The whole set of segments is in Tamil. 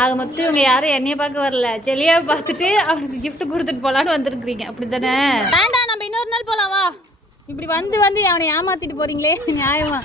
ஆக மொத்தம் இவங்க யாரும் என்னைய பார்க்க வரல, செலியாவை பார்த்துட்டு அவனுக்கு கிஃப்ட் கொடுத்துட்டு போகலான்னு வந்திருக்கிறீங்க, அப்படி தானே? வேண்டாம், நம்ம இன்னொரு நாள் போகலாம் வா. இப்படி வந்து வந்து அவனை ஏமாத்திட்டு போறீங்களே நியாயமா?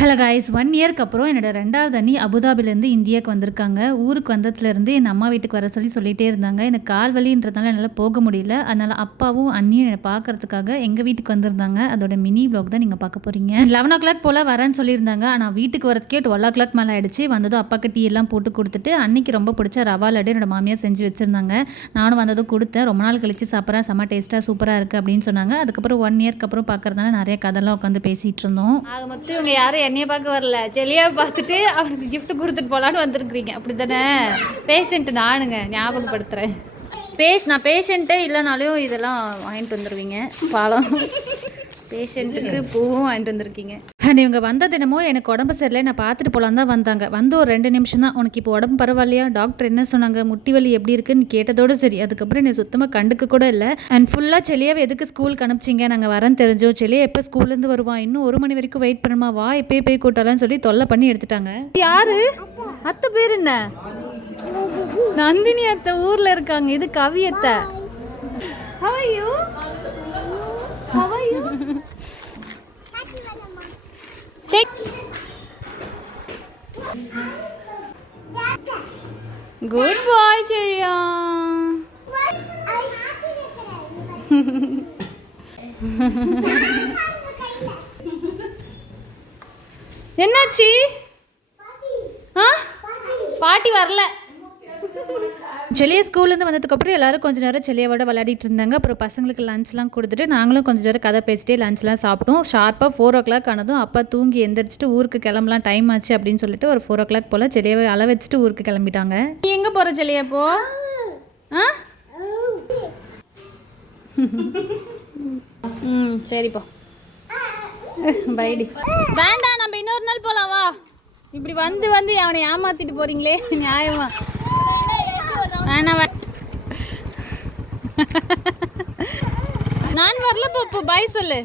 ஹலோ காய்ஸ், 1 இயர்க்கு அப்புறம் என்னோட 2வது அண்ணி அபுதாபிலேருந்து இந்தியாவுக்கு வந்திருக்காங்க. ஊருக்கு வந்ததுலேருந்து என் அம்மா வீட்டுக்கு வர சொல்லிகிட்டே இருந்தாங்க. எனக்கு கால் வலின்றதுனால என்னால் போக முடியல. அதனால் அப்பாவும் அண்ணியும் என்னை பார்க்கறதுக்காக எங்கள் வீட்டுக்கு வந்திருந்தாங்க. அதோட மினி வ்ளாக் தான் நீங்கள் பார்க்க போகிறீங்க. 11 o'clock போல் வரேன்னு சொல்லியிருந்தாங்க. ஆனால் வீட்டுக்கு வரதுக்கே 12 o'clock மேலே ஆகிடுச்சு. வந்ததும் அப்பாவுக்கு டீ எல்லாம் போட்டு கொடுத்துட்டு அன்னைக்கு ரொம்ப பிடிச்ச ரவா லட்டு என்னோட மாமியார் செஞ்சு வச்சுருந்தாங்க. நானும் வந்ததும் கொடுத்தேன். ரொம்ப நாள் கழிச்சு சாப்பிட்றேன், செம்ம டேஸ்ட்டாக சூப்பராக இருக்குது அப்படின்னு சொன்னாங்க. அதுக்கப்புறம் 1 இயர்க்கு அப்புறம் பார்க்குறதுனால நிறைய கதைலாம் உட்காந்து பேசிகிட்டு இருந்தோம். ஆக மொத்தம் இவங்க யாரும் என்னைய பார்க்க வரல, செலியாவை பார்த்துட்டு அவனுக்கு கிஃப்ட் கொடுத்துட்டு போகலான்னு வந்திருக்கிறீங்க, அப்படி தானே? பேஷண்ட்டு நானுங்க, ஞாபகப்படுத்துகிறேன். நான் பேஷண்ட்டே இல்லைனாலும் இதெல்லாம் வாங்கிட்டு வந்துடுவீங்க. பழம், பேஷண்ட்டுக்கு பூவும் வாங்கிட்டு வந்திருக்கீங்க. அண்ட் இவங்க வந்த தினமோ எனக்கு உடம்பு சரியில்லை, நான் பார்த்துட்டு போகலான் தான் வந்தாங்க. வந்து ஒரு 2 நிமிஷம் தான், உனக்கு இப்போ உடம்பு பரவாயில்லையா, டாக்டர் என்ன சொன்னாங்க, முட்டி வலி எப்படி இருக்குன்னு கேட்டதோடு சரி. அதுக்கப்புறம் என்னை சுத்தமாக கண்டுக்க கூட இல்லை. அண்ட் ஃபுல்லாக செலியாவை எதுக்கு ஸ்கூலுக்கு அனுப்பிச்சிங்க, நாங்கள் வரேன்னு தெரிஞ்சோம், செலியா எப்போ ஸ்கூல்லேருந்து வருவான், இன்னும் 1 மணி வரைக்கும் வெயிட் பண்ணுமா, வா எப்பயே போய் கூட்டாலான்னு சொல்லி தொல்லை பண்ணி எடுத்துட்டாங்க. யாரு அத்தை பேர் என்ன? நந்தினி அத்தை ஊரில் இருக்காங்க. இது கவி அத்தை. How are you? How are you? Take. Good boy, Cheriya. என்னாச்சு? பாட்டி வரல. செலியா ஸ்கூல்லேருந்து வந்ததுக்கப்புறம் எல்லோரும் கொஞ்சம் நேரம் செலியாவோட விளையாடிட்டு இருந்தாங்க. அப்புறம் பசங்களுக்கு லஞ்ச்லாம் கொடுத்துட்டு நாங்களும் கொஞ்சம் நேரம் கதை பேசிட்டே லஞ்ச்லாம் சாப்பிட்டோம். ஷார்ப்பாக 4 o'clock ஆனதும் அப்பா தூங்கி எந்திரிச்சிட்டு ஊருக்கு கிளம்பலாம், டைம் ஆச்சு அப்படின்னு சொல்லிட்டு ஒரு 4 o'clock போல் செலியாவை அள வச்சுட்டு ஊருக்கு கிளம்பிட்டாங்க. நீ எங்கே போகிற செலியா போ? சரிப்பா, பைடி. வேண்டாம், நம்ம இன்னொரு நாள் போகலாம் வா. இப்படி வந்து வந்து அவனை ஏமாத்திட்டு போறீங்களே நியாயமா? நான் வரல, பாப்பு பாய் சொல்லு.